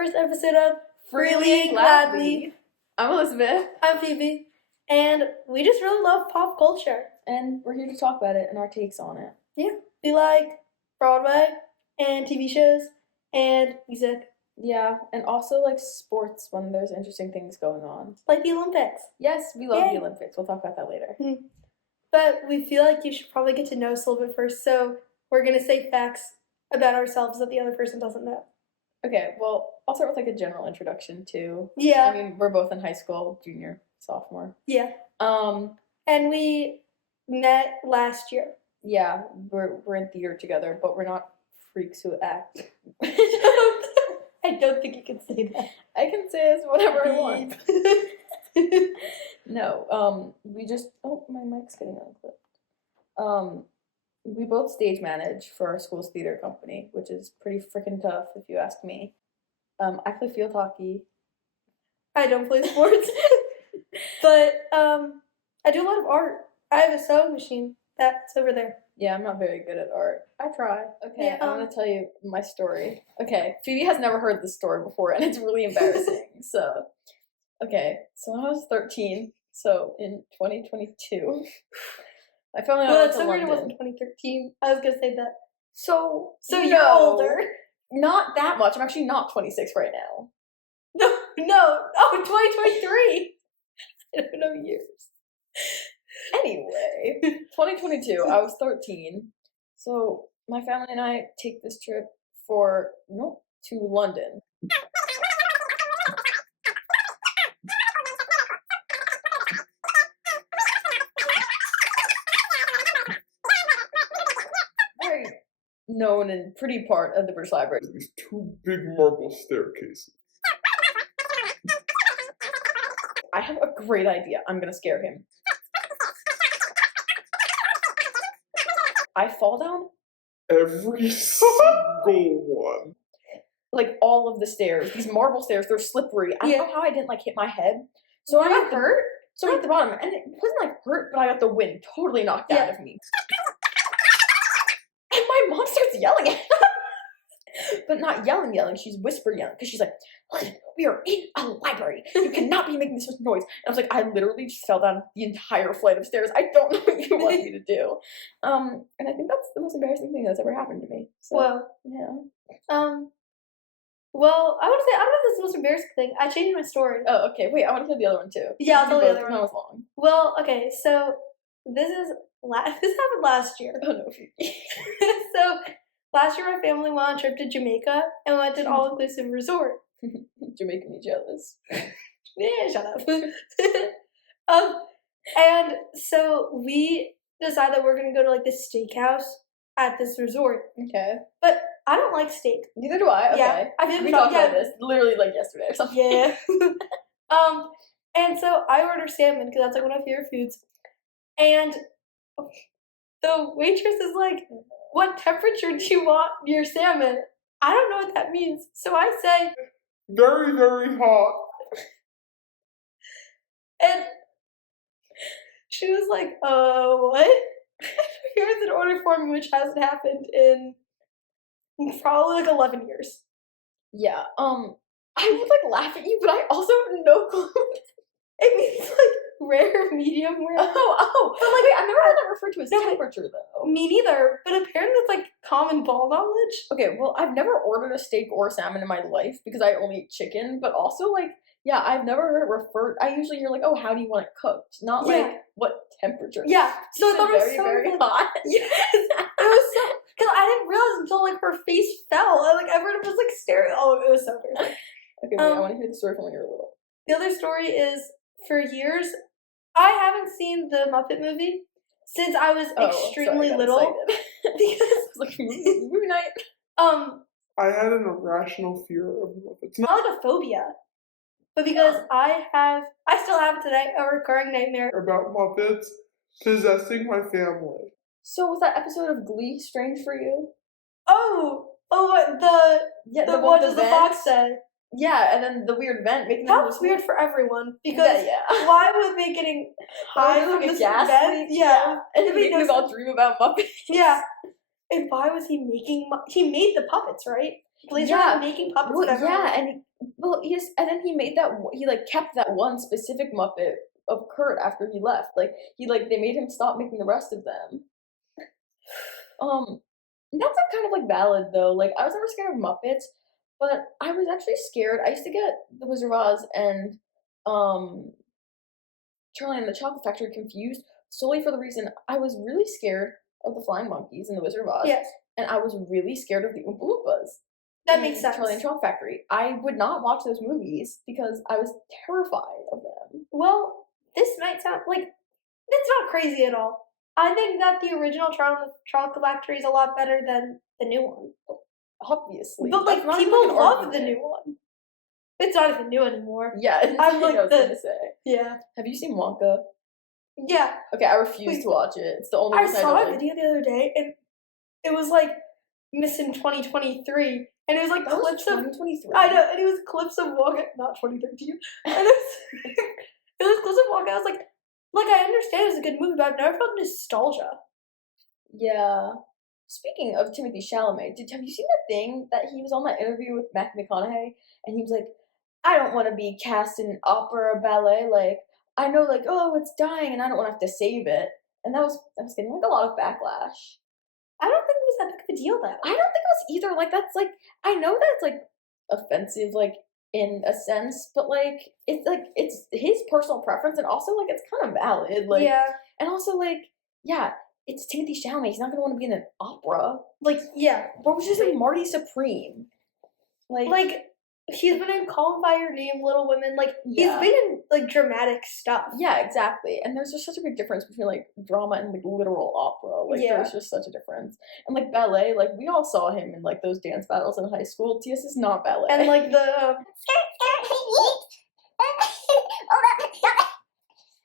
first episode of Freely and Gladly. I'm Elizabeth. I'm Phoebe. And we just really love pop culture. And we're here to talk about it and our takes on it. Yeah. We like Broadway and TV shows and music. Yeah, and also like sports when there's interesting things going on. Like the Olympics. Yes, we love the Olympics. We'll talk about that later. Mm-hmm. But we feel like you should probably get to know us a little bit first, so we're going to say facts about ourselves that the other person doesn't know. Okay, well, I'll start with like a general introduction too. Yeah. I mean, we're both in high school, junior, sophomore. Yeah. And we met last year. Yeah, we're in theater together, but we're not freaks who act. I don't think you can say that. I can say as whatever I want. No, we just... Oh, my mic's getting unclipped. We both stage manage for our school's theater company, which is pretty freaking tough, if you ask me. I play field hockey. I don't play sports. But, I do a lot of art. I have a sewing machine that's over there. Yeah, I'm not very good at art. I try. Okay, Yeah, I'm gonna tell you my story. Okay, Phoebe has never heard this story before, and it's really embarrassing. So when I was 13, so in 2022, my family and I went to London. It wasn't 2013. I was gonna say that. So No. you're older. Not that much. I'm actually not 26 right now. No. Oh, 2023. I don't know years. Anyway, 2022, I was 13. So my family and I take this trip to London. Very known and pretty part of the British Library. These two big marble staircases. I have a great idea. I'm gonna scare him. I fall down Every single one. like all of the stairs. These marble stairs, they're slippery. I don't know how I didn't like hit my head. So I got hurt. So I hit the bottom, and it wasn't like hurt, but I got the wind totally knocked out of me. And my mom starts yelling at me. But not yelling, she's whisper yelling, because she's like, "Listen, we are in a library. You cannot be making this much noise." And I was like, I literally just fell down the entire flight of stairs. I don't know what you want me to do. And I think that's the most embarrassing thing that's ever happened to me. So, Well, yeah. Well, I would say, I don't know if this is the most embarrassing thing. I changed my story. Oh, okay. Wait, I want to hear the other one too. Yeah, I'll tell the other one. one. That was long. Well, okay, so this happened last year. Oh, no. So, last year my family went on a trip to Jamaica, and we went to an all-inclusive resort. You're making me jealous. Yeah, shut up. And so we decided that we're gonna go to like this steakhouse at this resort. Okay. But I don't like steak. Neither do I. Okay. Yeah, I think we talked about this literally like yesterday or something. Yeah. And so I ordered salmon because that's like one of my favorite foods. And the waitress is like, "What temperature do you want your salmon?" I don't know what that means. So I say, "Very, very hot." And she was like, what? Here's an order for me, which hasn't happened in probably like 11 years. Yeah, I would like laugh at you, but I also have no clue. It means like rare, medium rare. Oh. But like, wait, I've never heard that referred to as temperature though. Me neither, but apparently it's like common ball knowledge. Okay, well, I've never ordered a steak or salmon in my life because I only eat chicken, but also like, yeah, I've never heard it referred. I usually hear like, "Oh, how do you want it cooked?" Not like what temperature. Yeah, so I thought it was very, so very funny. hot. Yes, it was so, because I didn't realize until like her face fell. And like everyone was like staring. Oh, it was so weird. Okay, wait, I want to hear the story from when you were little. The other story is, for years, I haven't seen the Muppet movie since I was extremely little. Because it was like movie night. I had an irrational fear of Muppets. Not like a phobia, but because I still have today a recurring nightmare about Muppets possessing my family. So was that episode of Glee strange for you? What what does the fox say? Yeah, and then the weird vent making that was weird for everyone because why was they getting high from this gas vent? Yeah, and it made us all dream about Muppets. Yeah, and why was he making? He made the puppets, right? He started making puppets. Well, yeah, and Well, and then he made that he like kept that one specific Muppet of Kurt after he left. Like they made him stop making the rest of them. That's like kind of like valid though. Like I was never scared of Muppets, but I was actually scared. I used to get The Wizard of Oz and Charlie and the Chocolate Factory confused solely for the reason I was really scared of the flying monkeys in The Wizard of Oz. Yes. And I was really scared of the Oompa Loompas. That makes sense. Charlie and the Chocolate Factory. I would not watch those movies because I was terrified of them. Well, this might sound like it's not crazy at all. I think that the original Charlie and the Chocolate Factory is a lot better than the new one. Obviously. But like people love the new one. It's not even new anymore. Yeah, I'm like I was gonna say. Yeah. Have you seen Wonka? Yeah. Okay, I refuse to watch it. It's the only I reason I saw don't a video the other day and it was like missing 2023 and it was like clips of 2023. I know, and it was clips of Wonka, not 2013. And it was clips of Wonka. I was like I understand it's a good movie, but I've never felt nostalgia. Yeah. Speaking of Timothy Chalamet, have you seen the thing that he was on that interview with Matthew McConaughey and he was like, I don't want to be cast in opera or ballet. Like, I know, like, oh, it's dying and I don't want to have to save it. And that was getting like a lot of backlash. I don't think it was that big of a deal, though. I don't think it was either. Like, that's like, I know that it's like offensive, like, in a sense, but like, it's his personal preference and also, like, it's kind of valid. Like, yeah. And also, like, yeah, it's Timothy Chalamet. He's not going to want to be in an opera. Like, yeah. What was just like Marty Supreme? Like, he's been in Call Me By Your Name, Little Women. Like, he's been in, like, dramatic stuff. Yeah, exactly. And there's just such a big difference between, like, drama and, like, literal opera. Like, there's just such a difference. And, like, ballet, like, we all saw him in, like, those dance battles in high school. T.S. is not ballet. And, like, the...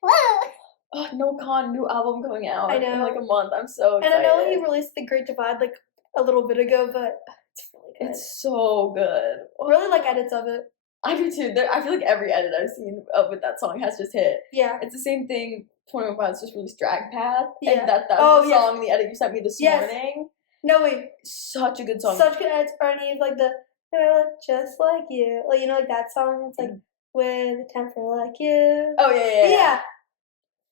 Oh, No Con, new album coming out I know. in, like, a month. I'm so excited. And I know he released The Great Divide, like, a little bit ago, but it's really good. It's so good. I really like edits of it. I do too. I feel like every edit I've seen with that song has just hit. Yeah. It's the same thing. 21 Pilots just released Drag Path. Yeah. And that's the song, the edit you sent me this morning. No, wait. Such a good song. Such good edits. Or any of, like, the, I look just like you. Like, you know, like that song? It's like, with a temper like you. Oh, yeah. Yeah.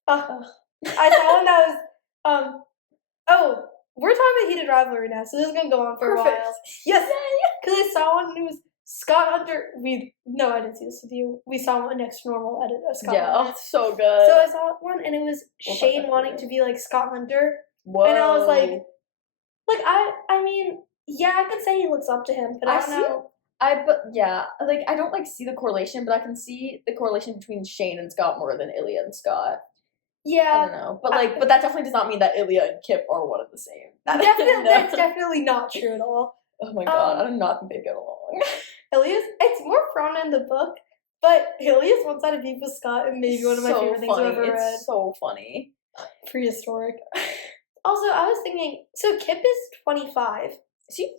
I saw one that was, we're talking about Heated Rivalry now, so this is going to go on for a while. Yes. Because I saw one who was Scott Hunter. No, I didn't see this with you. We saw one next normal edit of Scott Hunter. Yeah, it's so good. So I saw one, and it was Shane wanting to be like Scott Hunter. Whoa. And I was like, I mean, yeah, I could say he looks up to him, but I don't know. I don't like see the correlation, but I can see the correlation between Shane and Scott more than Ilya and Scott. Yeah. I don't know. But but that definitely does not mean that Ilya and Kip are one of the same. That's definitely not true at all. Oh my god, I do not think they get along. It's more prominent in the book, but Ilya's one side of beef with Scott and maybe one of my favorite things I've ever read. It's so funny. Prehistoric. Also, I was thinking, so Kip is 25. Is he?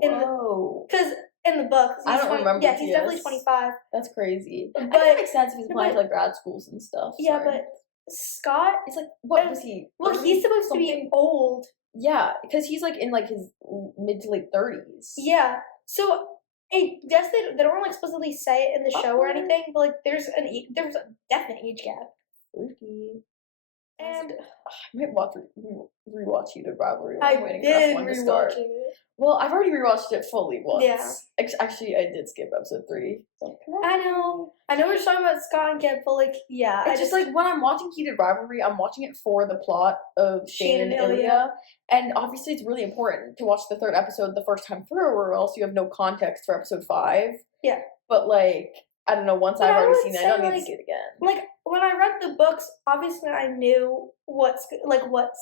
Because in the book, I don't remember. Yeah, he's definitely 25. That's crazy. But it makes sense if he's applying to like grad schools and stuff. Yeah, but Scott is like, what was he? Well, he's supposed to be old. Yeah, because he's like in like his mid to late 30s. Yeah, so I guess they don't like explicitly say it in the show or anything, but like there's a definite age gap. Freaky. And I might rewatch Heated Rivalry. I did rewatching it. Well, I've already rewatched it fully once. Yeah. Actually, I did skip episode 3. So. I know we're talking about Scott and Kip, but like, yeah. It's just like when I'm watching Heated Rivalry, I'm watching it for the plot of Shane and Ilya. And obviously it's really important to watch the 3rd episode the first time through or else you have no context for episode 5. Yeah. But like, I don't know, once I've already seen it, I don't need to see it again. Like, when I read the books, obviously I knew what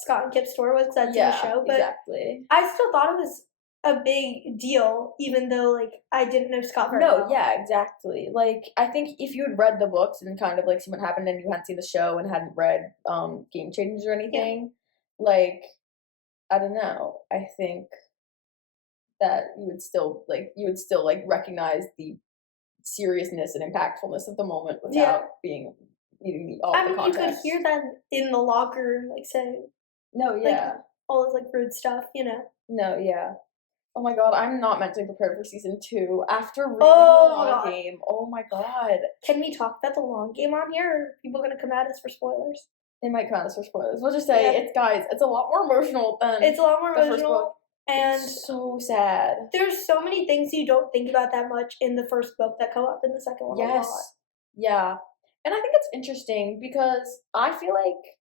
Scott and Kip's story was because I'd seen the show, but exactly. I still thought it was a big deal, even though, like, I didn't know Scott very well. No, yeah, exactly. Like, I think if you had read the books and kind of, like, seen what happened and you hadn't seen the show and hadn't read Game Changers or anything, like, I don't know. I think that you would still recognize the seriousness and impactfulness of the moment without being needing the context. You could hear them in the locker, like, saying... No, yeah. Like, all this, like, rude stuff, you know? No, yeah. Oh my god, I'm not mentally prepared for season 2 after reading Oh the my long God. game. Oh my god. Can we talk about the long game on here? Or are people gonna come at us for spoilers? They might come at us for spoilers. We'll just say Yeah. it's a lot more emotional than It's a lot more the first emotional, book. and It's so sad. there's so many things you don't think about that much in the first book that come up in the second one a lot. Yes. Yeah. And I think it's interesting because I feel like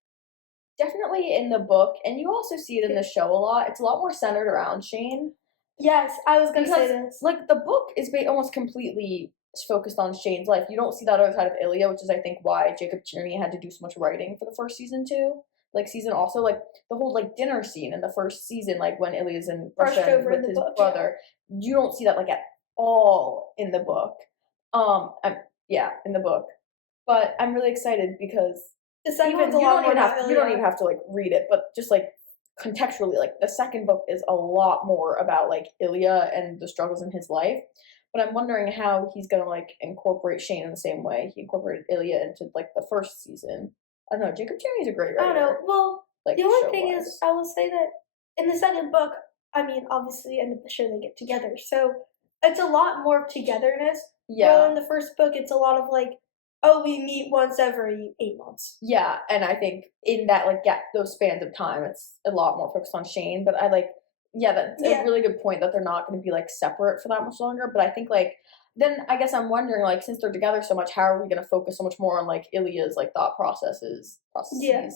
definitely in the book, and you also see it in the show a lot, it's a lot more centered around Shane. Yes, I was gonna say Because, this. like, the book is almost completely focused on Shane's life. You don't see that other side of Ilya, which is, I think, why Jacob Tierney had to do so much writing for the first season, too. Like, season also, like, the whole, like, dinner scene in the first season, like, when Ilya's in Brushed Russia over in with the his book, brother. You don't see that, like, at all in the book. In the book. But I'm really excited because The second even one's a you lot don't more even about have you don't Ilya. even have to like read it, but just like contextually, like the second book is a lot more about like Ilya and the struggles in his life. But I'm wondering how he's gonna like incorporate Shane in the same way he incorporated Ilya into like the first season. I don't know. Jacob Tierney's a great I writer. don't know. Well, Like the only thing show-wise. is, I will say that in the second book, I mean, obviously, end of the show they get together, so it's a lot more togetherness. Yeah. Well, in the first book, it's a lot of like, oh, we meet once every 8 months. Yeah, and I think in that like those spans of time, it's a lot more focused on Shane. But I like that's Yeah. a really good point that they're not going to be like separate for that much longer. But I think like then I guess I'm wondering like since they're together so much, how are we going to focus so much more on like Ilya's like thought processes and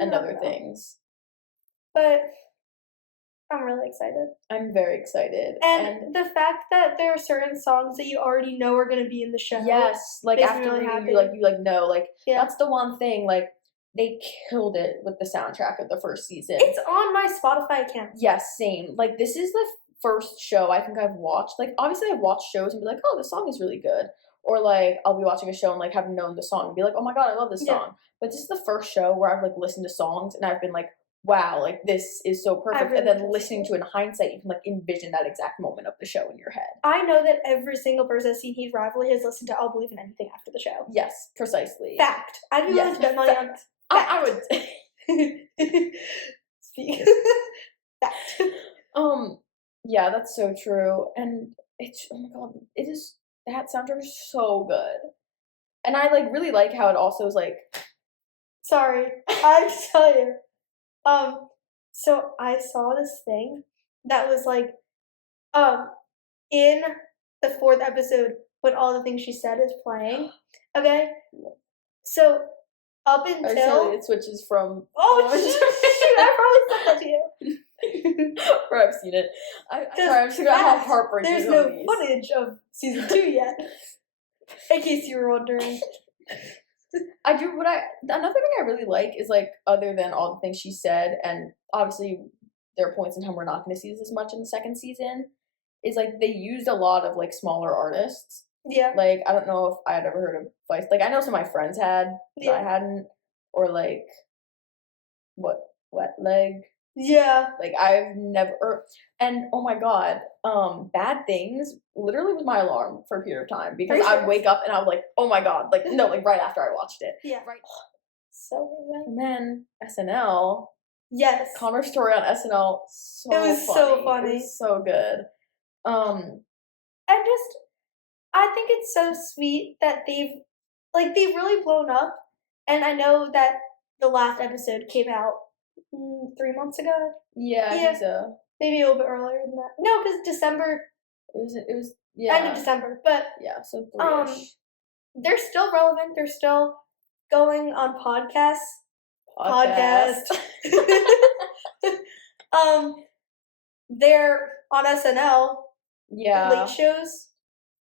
I other don't know. things. But I'm really excited. I'm very excited. And the fact that there are certain songs that you already know are going to be in the show. yes, like makes me after really reading, happy. you know like Yeah. that's the one thing like they killed it with the soundtrack of the first season. It's on my Spotify account. Yes, same. Like this is the first show I think I've watched. Like obviously I've watched shows and be like, oh, this song is really good. Or like I'll be watching a show and like have known the song and be like, oh my god, I love this Yeah. song. But this is the first show where I've like listened to songs and I've been like, wow, like this is so perfect. really And then think listening so. to it in hindsight, you can like envision that exact moment of the show in your head. I know that every single person that's seen Heat Rivalry has listened to I'll Believe in Anything after the show. Yes, precisely. Fact. I'd be willing to bet money on it. I would Speak. Fact. Yeah, that's so true. And it's oh my god, it is that soundtrack is so good. And I like really like how it also is like Sorry, I have to tell you. So I saw this thing that was like, in the 4th episode when All the Things She Said is playing. Okay, so up I until it switches from shoot, I probably said that to you. or I've seen it. I'm sorry, I'm just thinking about how heartbreaking There's it no is. footage of season 2 yet. In case you were wondering. I do another thing I really like is like other than all the things she said, and obviously there are points in time we're not gonna see this as much in the second season, is like they used a lot of like smaller artists. Yeah. Like I don't know if I had ever heard of Vice. Like I know some of my friends had, but I Yeah. hadn't. Or like Wet Leg. Yeah. Like I've never and oh my god, Bad Things literally was my alarm for a period of time because Are you I'd wake up and I was like, oh my god, like no, like right after I watched it. Yeah. Right. So amazing. And then SNL, Yes. Connor's story on SNL, so It was so funny. It was so good. And just, I think it's so sweet that they've really blown up. And I know that the last episode came out 3 months ago. Yeah, I Yeah. think so. Maybe a little bit earlier than that. No, because December, It was end of December. But yeah, so 3-ish. they're still relevant. They're still going on podcasts. They're on SNL. Yeah. Late shows.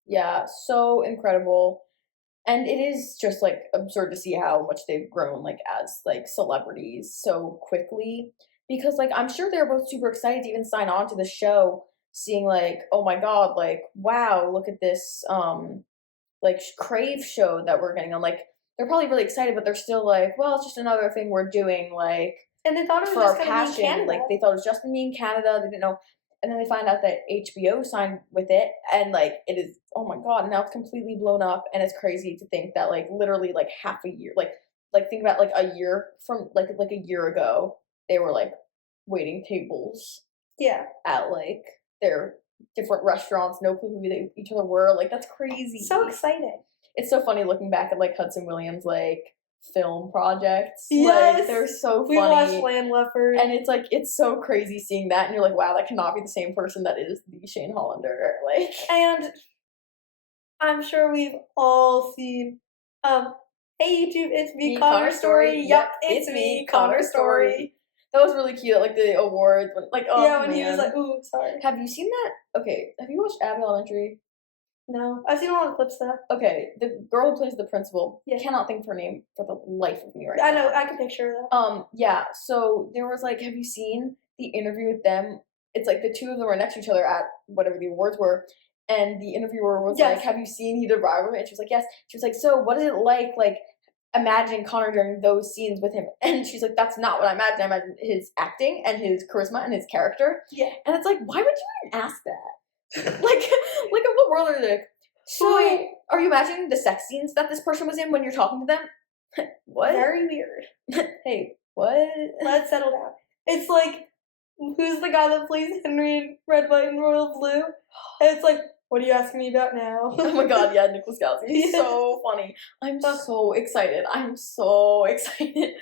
Yeah, so incredible. And it is just like absurd to see how much they've grown like as like celebrities so quickly. Because like I'm sure they're both super excited to even sign on to the show, seeing like, oh my god, like wow, look at this like Crave show that we're getting on. Like they're probably really excited, but they're still like, well, it's just another thing we're doing, like And they thought it was for just our going to be in passion. Canada. Like they thought it was just gonna be in Canada. They didn't know, and then they find out that HBO signed with it, and like it is. Oh my god! Now it's completely blown up, and it's crazy to think that like literally like half a year, like think about like a year from like a year ago, they were like waiting tables. Yeah. At like their different restaurants, no clue who they each other were. Like, that's crazy. So exciting. It's so funny looking back at like Hudson Williams like film projects. Yes. Like, they're so funny. We watched Land Leopard. And it's like, it's so crazy seeing that, and you're like, wow, that cannot be the same person that is the Shane Hollander. Like, and I'm sure we've all seen, hey YouTube, it's me, Connor Storrie. Yep, it's me, Connor Storrie. That was really cute, like the awards, like, oh yeah, when man. he was like, ooh, sorry. Have you seen that? Okay, have you watched Abbott Elementary? No, I've seen all the clips though. Okay, the girl who plays the principal, Yeah. cannot think of her name for the life of me right I now. know, I can picture that. Yeah, so there was like, have you seen the interview with them? It's like the two of them were next to each other at whatever the awards were, and the interviewer was Yes. like, have you seen Heated Rivalry? And she was like, yes. She was like, so what is it like imagining Connor during those scenes with him? And she's like, that's not what I imagine. I imagine his acting and his charisma and his character. Yeah. And it's like, why would you even ask that? like in what world are they like, so are you imagining the sex scenes that this person was in when you're talking to them? What? Very weird. Hey, what? Let's settle down. It's like, who's the guy that plays Henry in Red, White, and Royal Blue? And it's like, what are you asking me about now? Oh my god, yeah, Nicholas Galitzine. He's Yeah. so funny. I'm so excited. I'm so excited.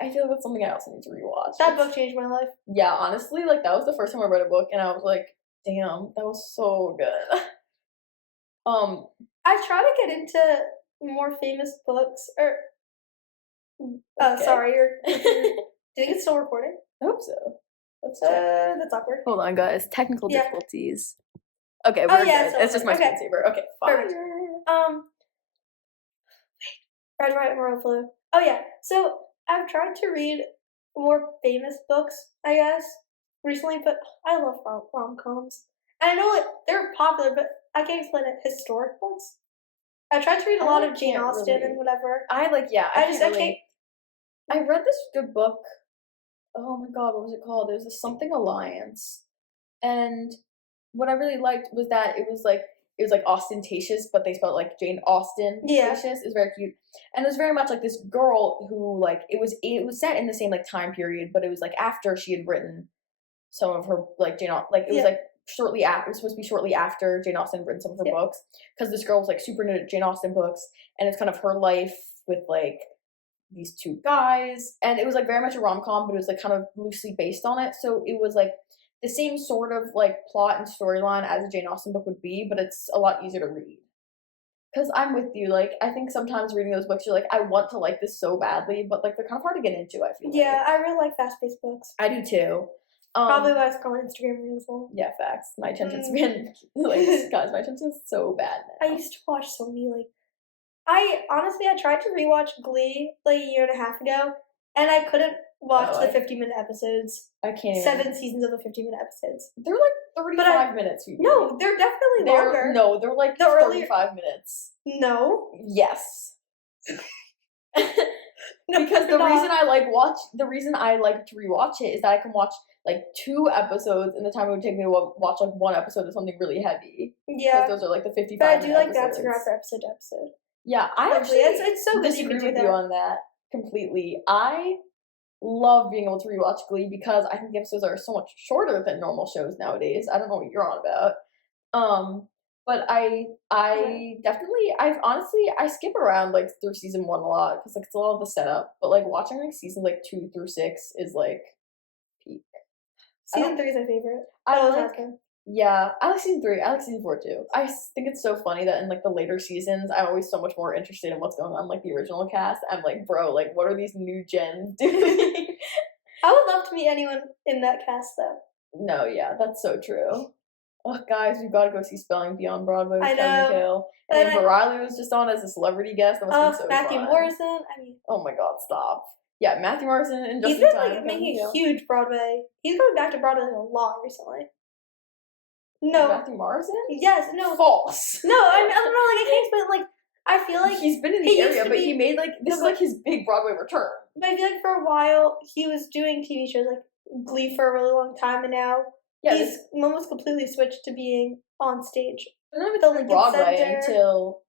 I feel like that's something I also need to rewatch. That book changed my life. Yeah, honestly, like, that was the first time I read a book, and I was like, damn, that was so good. I try to get into more famous books, or, Okay. sorry, do you think it's still recording? I hope so. Let's check. That's awkward. Hold on, guys. Technical Yeah. difficulties. Okay, Oh, we're yeah, good. it's It's just my okay. screensaver. Okay, fine. Perfect. Red, White, and Royal Blue. Oh yeah, so I've tried to read more famous books, I guess, recently, but I love rom-coms. And I know like they're popular, but I can't explain it. Historic books. I tried to read a I lot really of Jane can't Austen really- and whatever. I I can't. I read this good book. Oh my god, what was it called? It was a something alliance, and what I really liked was that it was like ostentatious, but they spelled it like Jane Austen. Yeah. It was very cute, and it was very much like this girl who like it was set in the same like time period, but it was like after she had written some of her like it was Yeah. like shortly after. It was supposed to be shortly after Jane Austen had written some of her Yeah. books, because this girl was like super into Jane Austen books, and it's kind of her life with like these two guys, and it was like very much a rom-com, but it was like kind of loosely based on it, so it was like the same sort of like plot and storyline as a Jane Austen book would be, but it's a lot easier to read. Because I'm with you, like, I think sometimes reading those books, you're like, I want to like this so badly, but like they're kind of hard to get into, I feel Yeah, I really like fast-paced books. I do too. Probably why I scroll Instagram reels all. Yeah, facts. My attention's Mm. been like, guys, my attention's so bad now. I used to watch so many like. I tried to rewatch Glee like a year and a half ago, and I couldn't watch the 50-minute episodes. I can't. 7 seasons of the 50-minute episodes. They're like 35 minutes. Phoebe. No, they're definitely longer. No, they're like The earlier- 35 minutes. No. Yes. No, Because they're the reason not. the reason I like to rewatch it is that I can watch like 2 episodes in the time it would take me to watch like 1 episode of something really heavy. Yeah, Because those are like the 55 but I do like episodes. bouncing around for episode to episode. Yeah, I Hopefully, actually it's so good you disagree can do with that. you on that completely. I love being able to rewatch Glee because I think the episodes are so much shorter than normal shows nowadays. I don't know what you're on about. But I definitely, I skip around like through season 1 a lot because like it's a lot of the setup. But like watching like seasons like 2 through 6 is like peak. Season 3 is my favorite. I love like. Haskell. Yeah, I like season 3. I like season 4 too. I think it's so funny that in like the later seasons, I'm always so much more interested in what's going on like the original cast. I'm like, bro, like what are these new gens doing? I would love to meet anyone in that cast though. No, yeah, that's so true. Oh, guys, we've got to go see Spelling Bee on Broadway with I Kevin know. McHale. And And then I- Riley was just on as a celebrity guest. That must have been so Matthew fun. Morrison. I mean, Oh my god, stop. Yeah, Matthew Morrison and he's Justin been Time. like Kevin making a McHale. huge Broadway. He's going back to Broadway a lot recently. No. Matthew Morrison? Yes. No. False. No. I don't know. Like I can't explain. Like I feel like He's been in he the used area, to but be- he made like this is like his big Broadway return. But I feel like for a while he was doing TV shows like Glee for a really long time, and now Yeah, he's almost completely switched to being on stage. None of it's the on Lincoln Broadway Center. until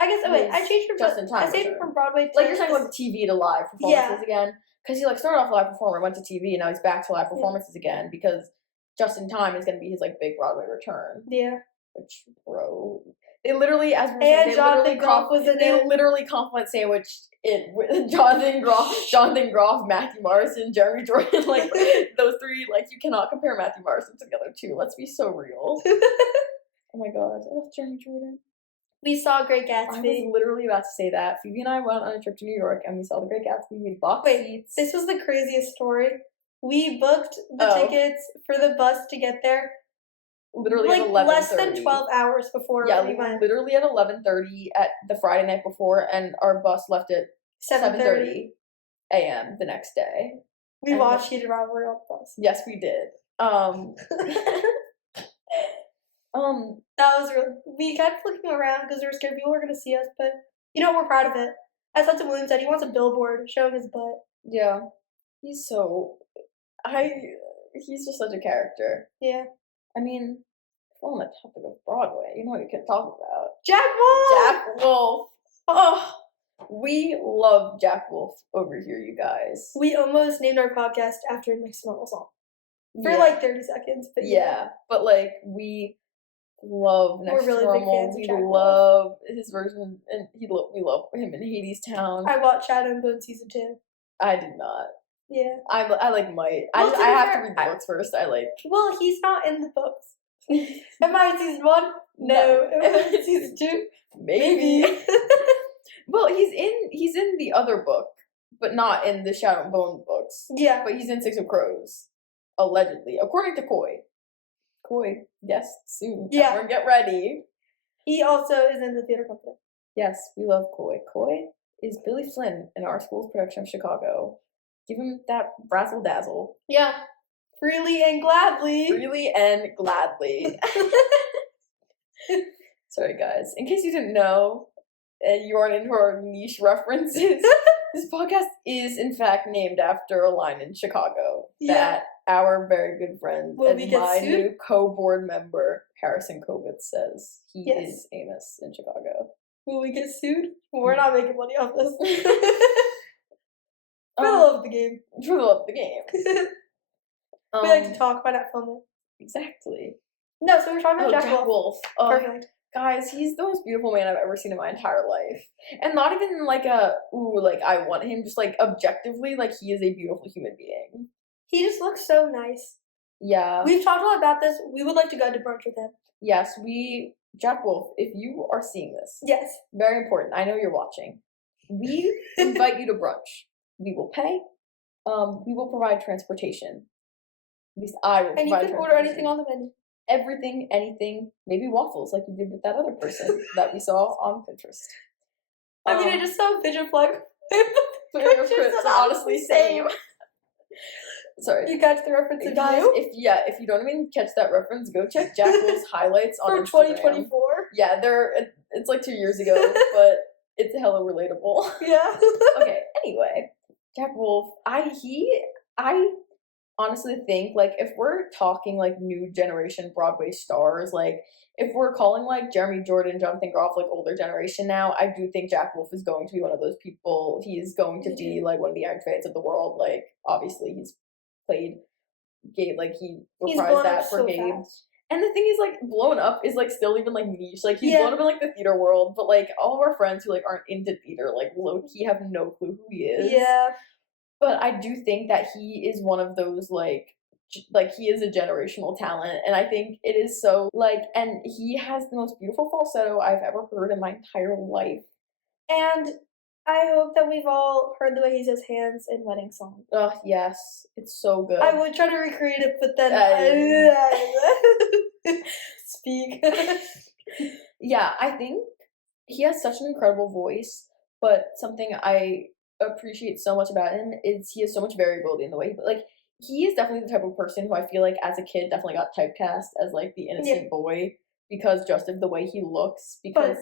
I guess. Oh wait, I His changed from Just in Time I changed return. from Broadway to like you're talking about TV to live performances Yeah. again, because he like started off live performer, went to TV, and now he's back to live performances again because Just in Time is gonna be his like big Broadway return. Yeah. Which, bro, they literally, as we're And saying, Jonathan Groff was in they it. literally compliment sandwiched it with Jonathan Groff, Matthew Morrison, Jeremy Jordan, like those three. Like you cannot compare Matthew Morrison together too. Let's be so real. Oh my god, oh Jeremy Jordan. We saw Great I Gatsby. was literally about to say that. Phoebe and I went on a trip to New York and we saw The Great Gatsby. We bought seats. This was the craziest story. We booked the Oh. tickets for the bus to get there. Literally Like at 11:30. less than 12 hours before Yeah, we went. literally at 11:30 at the Friday night before, and our bus left at 7:30 a.m. the next day. We and watched Heated Rivalry on the bus. Yes, we did. That was really. We kept looking around because we were scared people were going to see us, but you know, we're proud of it. As Hudson Williams said, he wants a billboard showing his butt. Yeah, he's just such a character. Yeah. I mean, if we're on the topic of Broadway, you know what you can talk about? Jack Wolfe! Jack Wolfe. Oh, we love Jack Wolfe over here, you guys. We almost named our podcast after a Next Normal song. For Yeah. like 30 seconds. But Yeah, but like we love Next really big Normal. fans of We Jack Wolfe. love his version, and we love him in Hades Town. I watched Shadow and Bone season 2. I did not. Yeah. I like might. Well, to I be have fair, to read the books first. I like. Well, he's not in the books. Am I in season 1? No. Am I in season 2? Maybe. Well, he's in the other book, but not in the Shadow and Bone books. Yeah. But he's in Six of Crows, allegedly, according to Coy. Coy, yes, soon. Yeah. Everyone get ready. He also is in the theater company. Yes, we love Coy. Coy is Billy Flynn in our school's production of Chicago. Give him that razzle dazzle. Yeah. Freely and gladly. Freely and gladly. Sorry, guys. In case you didn't know, and you aren't into our niche references, this podcast is, in fact, named after a line in Chicago that our very good friend Will and we get my sued? new co-board member, Harrison Kovitz, says. He Yes. is Amos in Chicago. Will we get sued? We're not making money off this. For the Um, love of the game. For the love of the game. We like to talk, why not film it? Exactly. No, so we're talking about Jack Wolfe. Wolfe. Oh, Perfect. guys, he's the most beautiful man I've ever seen in my entire life. And not even like I want him, just like objectively, like he is a beautiful human being. He just looks so nice. Yeah. We've talked a lot about this. We would like to go to brunch with him. Yes, Jack Wolfe, if you are seeing this, Yes. very important, I know you're watching. We invite you to brunch. We will pay. We will provide transportation. At least I will And you provide can order anything on the menu. Everything, anything, maybe waffles like you did with that other person that we saw on Pinterest. I mean, I just saw a pigeon flag. Pictures Pictures are honestly same. Sorry. You catch the reference in Guys, view? if you don't even catch that reference, go check Jack Wolfe's highlights on For Instagram. 2024. Yeah, it's like 2 years ago, but it's hella relatable. Yeah. Okay, anyway, Jack Wolfe, I honestly think, like, if we're talking, like, new generation Broadway stars, like, if we're calling, like, Jeremy Jordan, Jonathan Groff, like, older generation now, I do think Jack Wolfe is going to be one of those people. He's going to be, like, one of the Iron Fans of the world. Like, obviously, he's played Gabe, like, he He's reprised blown up that for so Gabe. fast. And the thing is, like, blown up is, like, still even, like, niche. Like, he's Yeah. blown up in, like, the theater world, but, like, all of our friends who, like, aren't into theater, like, low-key have no clue who he is. Yeah. But I do think that he is one of those, like, he is a generational talent, and I think it is so, like, and he has the most beautiful falsetto I've ever heard in my entire life. And I hope that we've all heard the way he says hands in wedding songs. Oh, yes. It's so good. I would try to recreate it, but then speak. Yeah, I think he has such an incredible voice, but something I appreciate so much about him is he has so much variability in the way he is definitely the type of person who I feel like as a kid definitely got typecast as like the innocent boy because just of the way he looks, because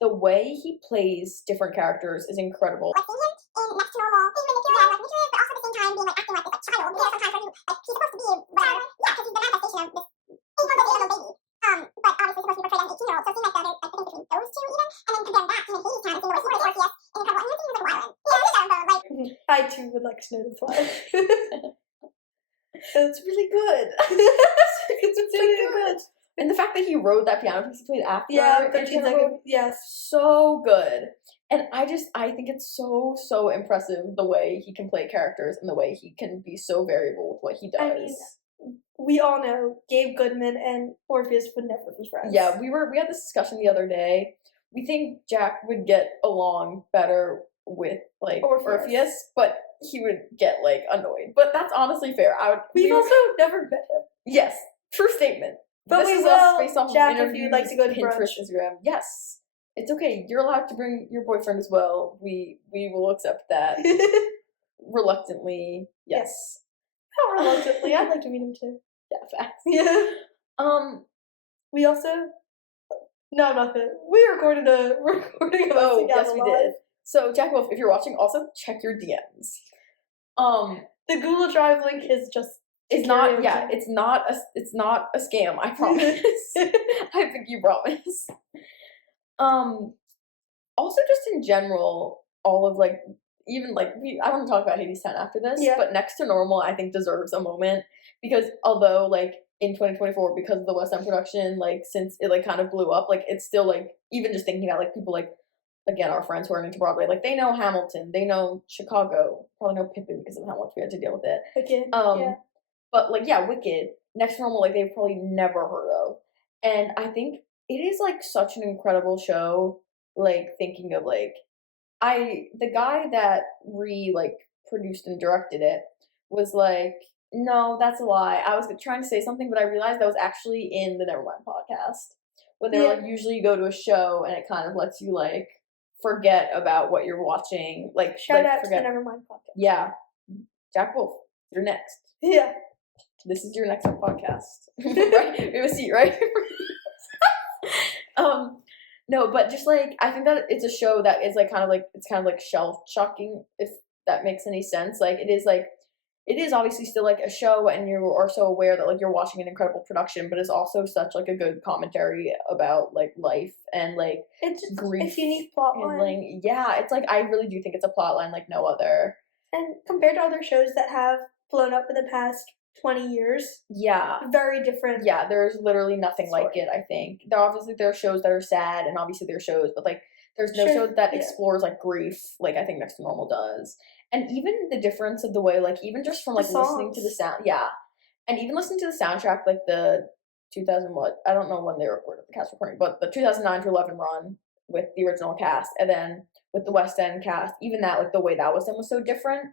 the way he plays different characters is incredible. Like seeing him in Next to Normal, being manipulative, like manipulative, but also at the same time being like acting like this like child. Because sometimes when you, like he's supposed to be whatever, yeah, because he's the manifestation of this incomplete little baby. But obviously supposed to be portrayed as an 18-year-old. So seeing like the difference between those two even, and then comparing that to him Hades Town, seeing the way he plays Orpheus, incredible. And even like Wyron. Yeah, like I too would like to know the plot. It's really good. that he wrote that piano piece he played after. Yeah, in 13 Piano seconds. Road, Yes. so good. And I think it's so impressive the way he can play characters and the way he can be so variable with what he does. I mean, we all know Gabe Goodman and Orpheus would never be friends. Yeah, we had this discussion the other day. We think Jack would get along better with like Orpheus, but he would get like annoyed. But that's honestly fair. We've also never met him. Yes, true statement. But this we is will, us based off Jack, of if you'd like to go to Pinterest, brunch. Instagram. Yes, it's okay. You're allowed to bring your boyfriend as well. We will accept that reluctantly. Yes. Not reluctantly. I'd like to meet him too. Yeah, facts. Yeah. We also. No, nothing. We recorded a recording of us together. Yes, we did. So, Jack Wolfe, if you're watching, also check your DMs. The Google Drive link is just. It's not. Yeah, it's not a scam. I promise. I think you promise. Also, just in general, all of like, even like I want to talk about Hades 10 after this. Yeah. But Next to Normal, I think deserves a moment because although like in 2024, because of the West End production, like since it like kind of blew up, like it's still like even just thinking about like people like. Again, our friends who are into Broadway, like they know Hamilton, they know Chicago, probably know Pippin because of how much we had to deal with it. Wicked. Yeah. But like Wicked, Next to Normal, like they've probably never heard of, and I think it is like such an incredible show. Like thinking of like, the guy that produced and directed it was like, no, that's a lie. I was trying to say something, but I realized that was actually in the Nevermind podcast, where they were like, usually you go to a show and it kind of lets you like. Forget about what you're watching. Like shout out to the Nevermind podcast. Yeah, Jack Wolfe, you're next. Yeah, this is your next podcast. Right, we have a seat, right? No, but just like I think that it's a show that is like kind of like shelf shocking, if that makes any sense. Like it is obviously still like a show, and you are so aware that like you're watching an incredible production, but it's also such like a good commentary about like life and like it's just grief. It's unique plot line. Yeah, it's like I really do think it's a plot line like no other. And compared to other shows that have blown up in the past 20 years, yeah, very different. Yeah, there's literally nothing story. like it. I think there are shows that are sad, and obviously there are shows, but like there's no show that explores like grief like I think Next to Normal does. And even the difference of the way, like, even just from, like, listening to the sound, and even listening to the soundtrack, like, the 2000, I don't know when they recorded the cast recording, but the 2009 to 11 run with the original cast, and then with the West End cast, even that, like, the way that was done was so different.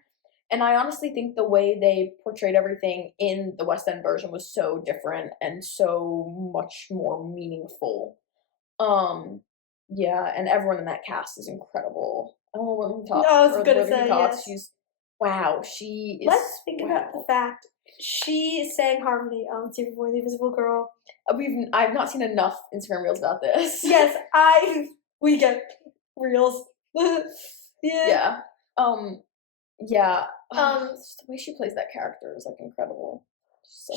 And I honestly think the way they portrayed everything in the West End version was so different and so much more meaningful. Yeah, and everyone in that cast is incredible. I don't know what we talk. I was gonna say yes. She is. Let's think about the fact she sang Harmony on Superboy the Invisible Girl. I've not seen enough Instagram reels about this. Yes, we get reels. Yeah. Yeah. Just the way she plays that character is like incredible.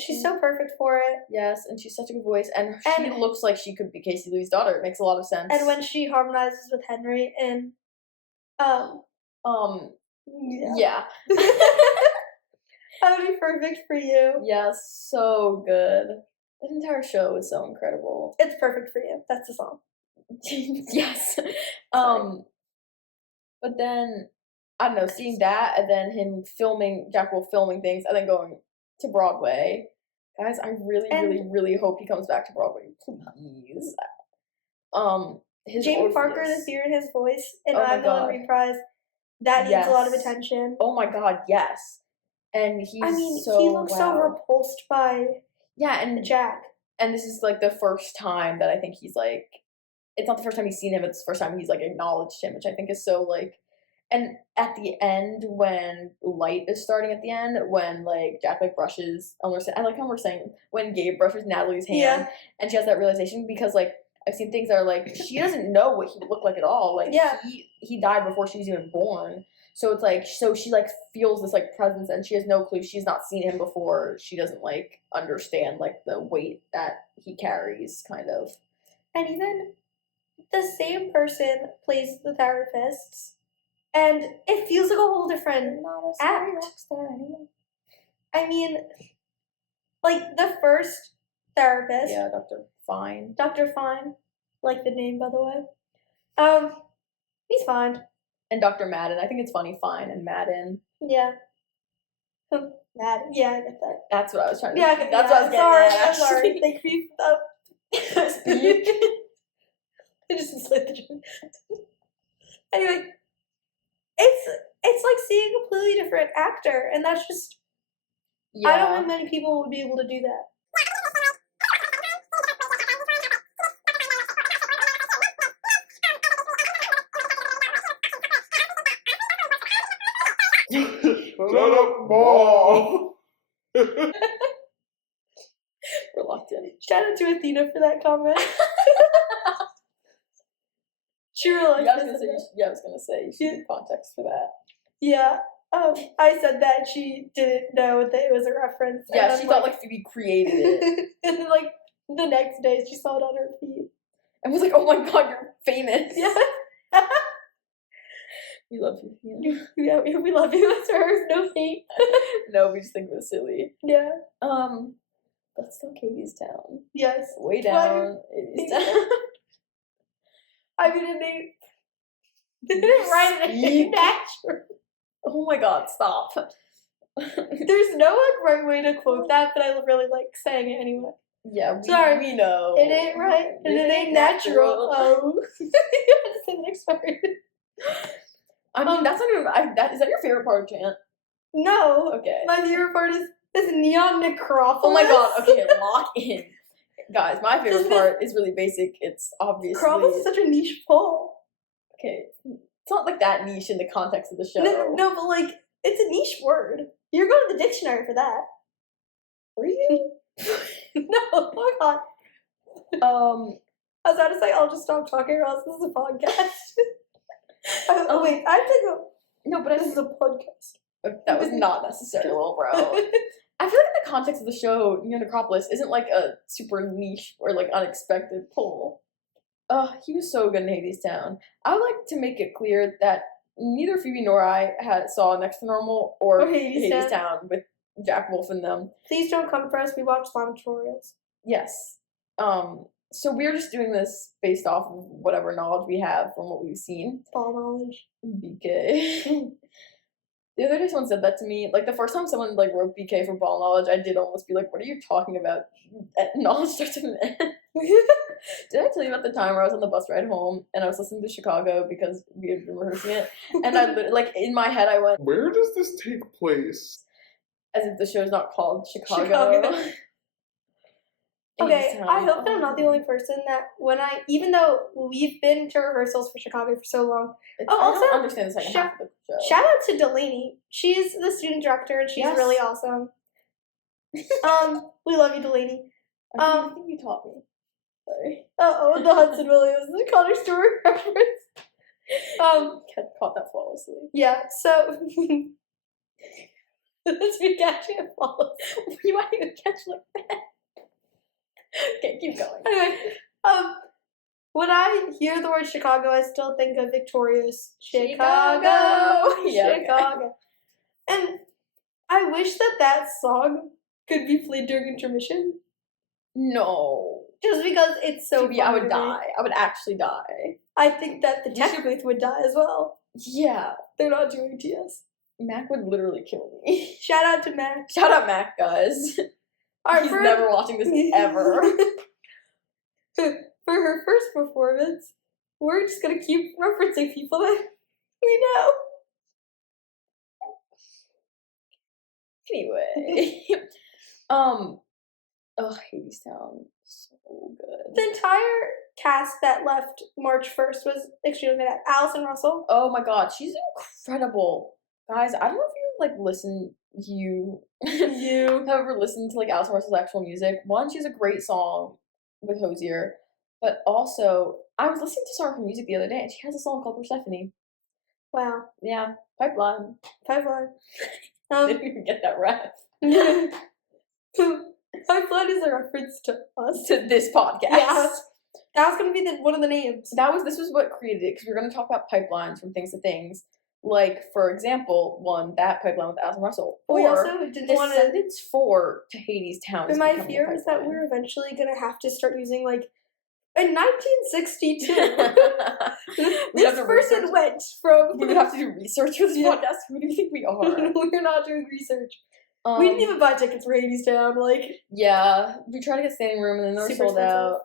She's so perfect for it. Yes, and she's such a good voice, and she looks like she could be Casey Lee's daughter. It makes a lot of sense. And when she harmonizes with Henry in, yeah. That would be perfect for you. Yes, so good. That entire show is so incredible. It's perfect for you. That's the song. Yes. But then I don't know, seeing that and then him Jack Wolfe filming things and then going to Broadway. Guys, I really hope he comes back to Broadway. Please. Jamie Parker, the fear in his voice in I'm the One Reprise, that needs a lot of attention. Oh my god, yes. And he looks so repulsed by Jack. And this is like the first time that I think he's like, it's not the first time he's seen him, it's the first time he's like acknowledged him, which I think is so like, and at the end when light is starting at the end, when like Jack like brushes, I like how we're saying, when Gabe brushes Natalie's hand and she has that realization, because like I've seen things that are like, she doesn't know what he looked like at all. Like he died before she was even born. So it's like, so she like feels this like presence and she has no clue. She's not seen him before. She doesn't like understand like the weight that he carries, kind of. And even the same person plays the therapists, and it feels like a whole different act. I mean, like the first therapist. Yeah, Dr. Fine. Dr. Fine. Like the name, by the way. He's fine. And Dr. Madden. I think it's funny, Fine and Madden. Yeah. Madden. Yeah, I get that. That's what I was trying to Yeah, That's what I was getting sorry, at, I'm actually. sorry. They creeped up. Speak. I just misled the joke. Anyway, it's like seeing a completely different actor, and that's just I don't think many people would be able to do that. Shut up, Mom. Reluctant. Shout out to Athena for that comment. She realized Yeah, I was gonna say you should give context for that. Yeah. I said that she didn't know that it was a reference. Yeah, and she then, thought like Phoebe created it. and then like the next day she saw it on her feed. And was like, oh my god, you're famous. Yeah. We love you. Yeah, we love you, sir. No hate. No, we just think it was silly. Yeah. But still Katie's Town. Yes. Way down. Katie's Town. I mean, they didn't write it in natural. Oh my god, stop. There's no like right way to quote that, but I really like saying it anyway. Yeah, Sorry. we know. It ain't right, and it ain't natural. Oh. You have to say the next part. I mean, that's not even. Is that your favorite part of Chant? No. Okay. My favorite part is Neon Necropolis. Oh my god, okay, lock in. Guys, my favorite Just part is really basic. It's obviously. Necropolis is such a niche pull. Okay. It's not like that niche in the context of the show. No, but like, it's a niche word. You're going to the dictionary for that. Were you? No, oh god. I was about to say, I'll just stop talking or else this is a podcast. Oh wait, I have to go. No, but This is a podcast. that was not necessary, little bro. I feel like in the context of the show, Neon Necropolis isn't like a super niche or like unexpected pull. He was so good in Hades Town. I would like to make it clear that neither Phoebe nor I saw Next to Normal or Hades Town with Jack Wolfe in them. Please don't come for us. We watch slime tutorials. Yes. So we're just doing this based off of whatever knowledge we have from what we've seen. Ball knowledge. BK. The other day someone said that to me. Like the first time someone like wrote BK for ball knowledge, I did almost be like, what are you talking about? Knowledge starts with an N. Did I tell you about the time where I was on the bus ride home and I was listening to Chicago because we had been rehearsing it? And I like in my head I went, Where does this take place? as if the show's not called Chicago. Okay, I hope that I'm not the only person that even though we've been to rehearsals for Chicago for so long. I also, don't understand the second half of the show. Shout out to Delaney. She's the student director and she's Yes. really awesome. We love you, Delaney. I think you taught me. Sorry. The Hudson Williams, the Connor Stewart reference. Caught that flawlessly. Yeah, so let's be catching it flawless. You might even catch like that. Okay, keep going. Anyway, when I hear the word Chicago, I still think of Victoria's Chicago. Yeah, Chicago. And I wish that song could be played during intermission. No. Just because it's so Phoebe, I fun would to me. die. I would actually die. I think that the tech booth would die as well. Yeah. They're not doing TS. Mac would literally kill me. Shout out to Mac. Shout out Mac, guys. He's never watching this ever. For her first performance, we're just gonna keep referencing people that we know. Anyway. Hades Town. So good. The entire cast that left March 1st was extremely good. Allison Russell. Oh my god, she's incredible. Guys, I don't know if you like listen you have ever listened to like Alison Russell's actual music. One, she has a great song with Hosier, but also I was listening to some of her music the other day and she has a song called Persephone. Wow. Yeah, Pipeline. Pipeline. Didn't even get that rap. Pipeline is a reference to us. To this podcast. Yeah. That was gonna be one of the names. This was what created it, because we're gonna talk about pipelines from things to things. Like, for example, one, that pipeline with Alison Russell. But we Or also didn't want to. Descendants 4 to Hades Town. But my fear is that we're eventually gonna have to start using like in 1962. This person went from. We would have to do research for this podcast. Who do you think we are? We're not doing research. We didn't even buy tickets for Hades Town. Like, yeah, we tried to get standing room and then they were sold out.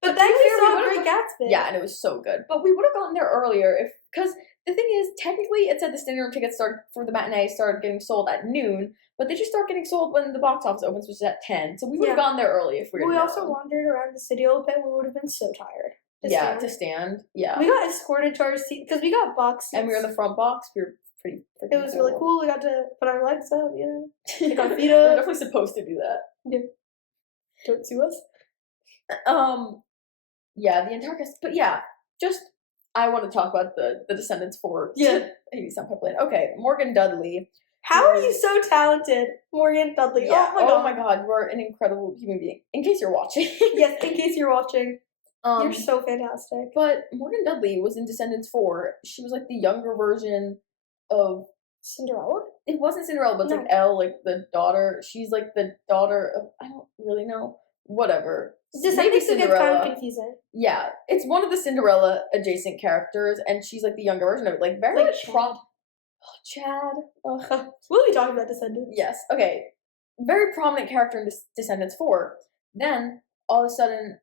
But then we saw Great Gatsby. Yeah, and it was so good. But we would have gotten there earlier because the thing is, technically, it said the standing room tickets for the matinee started getting sold at noon, but they just start getting sold when the box office opens, which is at 10. So we would have gone there early if we were. We also wandered around the city a little bit. We would have been so tired. To stand. Yeah. We got escorted to our seat because we got box seats. And we were in the front box. We were pretty. It was really cool. We got to put our legs up, take our feet We're up. definitely supposed to do that. Yeah. Don't sue us. Yeah, the entire cast. But yeah, I want to talk about the Descendants 4. Yeah. Hades Town pipeline. Okay, Morgan Dudley. How are you so talented, Morgan Dudley? Yeah. Oh my god, you are an incredible human being. In case you're watching. Yes, in case you're watching. You're so fantastic. But Morgan Dudley was in Descendants 4. She was like the younger version of Cinderella? It wasn't Cinderella, but it's like Elle, like the daughter. She's like the daughter of, I don't really know. Whatever. Descendants gets kind of confusing. Yeah. It's one of the Cinderella adjacent characters, and she's like the younger version of it. Like very like Chad. We'll be talking about Descendants. Yes. Okay. Very prominent character in Descendants 4. Then, all of a sudden,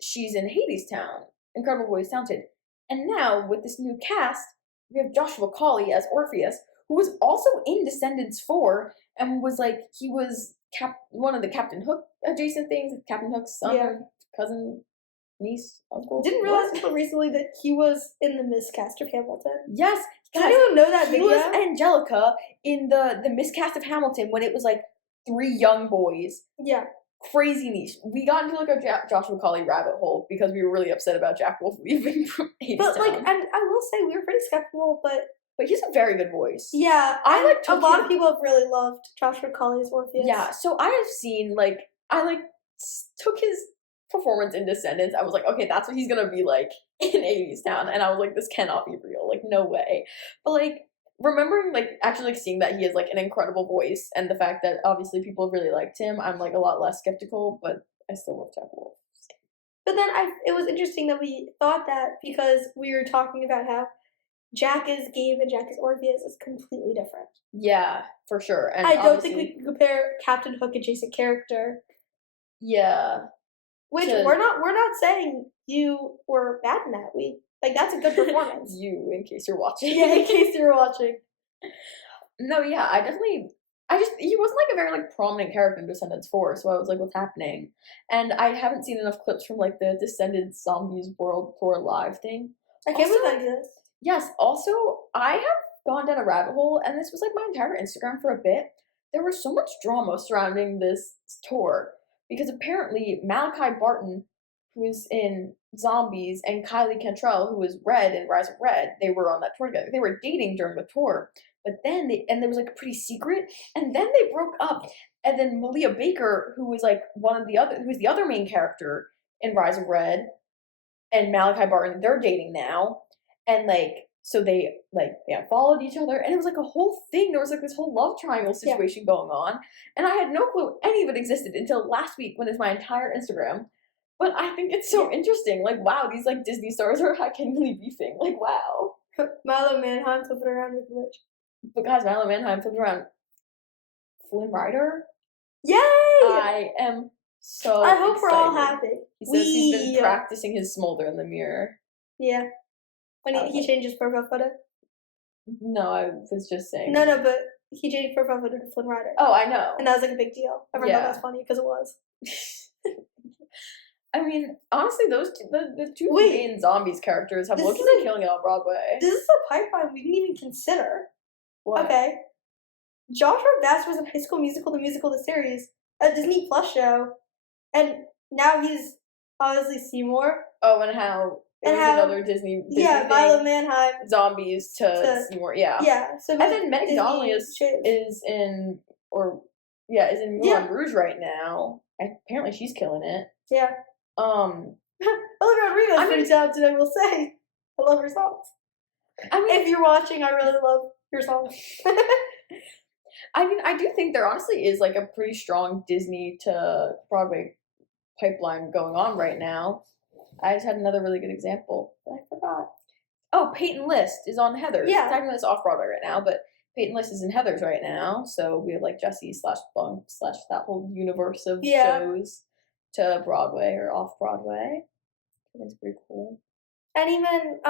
she's in Hades Town. Incredible Boys Talented. And now, with this new cast, we have Joshua Cauley as Orpheus, who was also in Descendants 4, and was like, he was one of the Captain Hook adjacent things, Captain Hook's son, cousin, niece, uncle. Didn't realize until recently that he was in the miscast of Hamilton. Yes. Does anyone know that video? He was Angelica in the miscast of Hamilton when it was like 3 young boys. Yeah. Crazy niche. We got into like a Joshua Cauley rabbit hole because we were really upset about Jack Wolfe leaving from Hades Town. But like, and I will say we were pretty skeptical, but he's a very good voice. Yeah, a lot of people have really loved Joshua Cauley as Orpheus. Yeah, so I have seen took his performance in Descendants. I was like, okay, that's what he's gonna be like in Hades Town, and I was like, this cannot be real. Like, no way. But like, remembering actually seeing that he has like an incredible voice, and the fact that obviously people really liked him, I'm like a lot less skeptical, but I still love Jack Wolfe. But then it was interesting that we thought that because we were talking about how Jack is Gabe and Jack is Orpheus is completely different. Yeah, for sure. And I don't think we can compare Captain Hook adjacent character. Yeah. Which we're not saying you were bad in that. That's a good performance. You, in case you're watching. Yeah, in case you're watching. No, yeah, he wasn't like a very like prominent character in Descendants 4, so I was like, what's happening? And I haven't seen enough clips from like the Descendants Zombies World Tour Live thing. I can't believe that exists. Yes, also, I have gone down a rabbit hole, and this was like my entire Instagram for a bit. There was so much drama surrounding this tour, because apparently Malachi Barton, who is in Zombies, and Kylie Cantrell, who was Red in Rise of Red, they were on that tour together. They were dating during the tour, but then there was like a pretty secret, and then they broke up, and then Malia Baker, who was like who was the other main character in Rise of Red, and Malachi Barton, they're dating now. And so they followed each other, and it was like a whole thing. There was like this whole love triangle situation going on, and I had no clue any of it existed until last week when it's my entire Instagram. But I think it's so interesting. Like, wow, these like Disney stars are genuinely beefing. Like, wow. Milo Manheim flipping around with the witch. But guys, Milo Manheim flipping around Flynn Rider. Yay! I am so. I hope we're all excited. happy. He says he's been practicing his smolder in the mirror. Yeah. When he changed his profile photo? No, I was just saying. No, but he changed profile photo to Flynn Rider. Oh, I know. And that was like a big deal. Everyone thought that was funny because it was. I mean, honestly, the two main Zombies characters have looked like killing it on Broadway. This is a pipeline we didn't even consider. What? Okay. Joshua Bass was in High School Musical, the musical, the series, a Disney Plus show, and now he's obviously Seymour. Oh, and how... another Disney Milo Manheim Zombies to Seymour, yeah. So and then Meg Donnelly is in Moulin Rouge right now. Apparently she's killing it. Yeah. Olivia Rodrigo's pretty talented, I will say. I love her songs. I mean, If you're watching, I really love your song. I mean, I do think there honestly is like a pretty strong Disney to Broadway pipeline going on right now. I just had another really good example that I forgot. Oh, Peyton List is on Heathers. Yeah. Technically it's off Broadway right now, but Peyton List is in Heathers right now. So we have like Jessie / Bunk / that whole universe of shows to Broadway or off Broadway. I think it's pretty cool. And even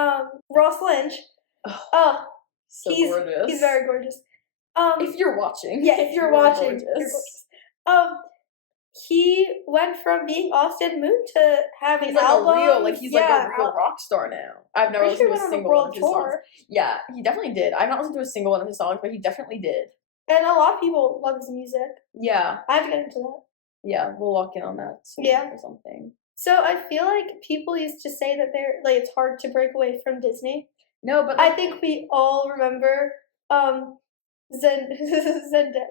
Ross Lynch. Oh, so gorgeous. He's very gorgeous. If you're watching. Yeah, if you're watching. Gorgeous. You're gorgeous. He went from being Austin Moon to having he's like albums. He's like a real rock star now. I've never listened to a single one of his songs. Yeah, he definitely did. I've not listened to a single one of his songs, but he definitely did. And a lot of people love his music. Yeah. I have to get into that. Yeah, we'll lock in on that soon or something. So I feel like people used to say that they're like it's hard to break away from Disney. No, but I think we all remember Zendaya.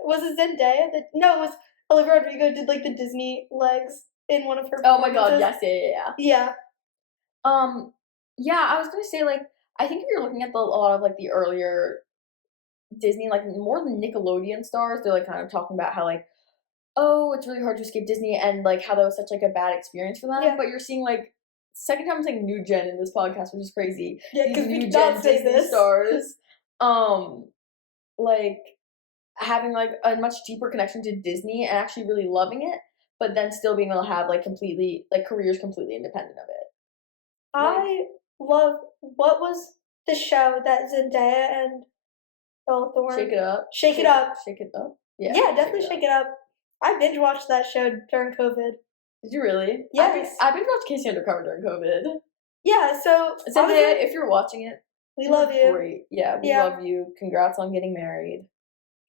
Was it Zendaya? No, it was Olivia Rodrigo did like the Disney legs in one of her. Oh my god! Yes, yeah. Yeah. Yeah, I was gonna say like I think if you're looking at a lot of like the earlier Disney, like more the Nickelodeon stars, they're like kind of talking about how like, oh, it's really hard to escape Disney and like how that was such like a bad experience for them. Yeah. But you're seeing like second time I'm saying new gen in this podcast, which is crazy. Yeah, because we new don't gen say Disney this. stars, like having like a much deeper connection to Disney and actually really loving it, but then still being able to have like completely like careers completely independent of it. I love what was the show that Zendaya and Bella Thorne Shake It Up. Shake It Up. Shake It Up. Yeah, definitely Shake It Up. I binge watched that show during COVID. Did you really? Yes. I binge watched Casey Undercover during COVID. Yeah, so Zendaya, if you're watching it, we love you. Great. Yeah, we love you. Congrats on getting married.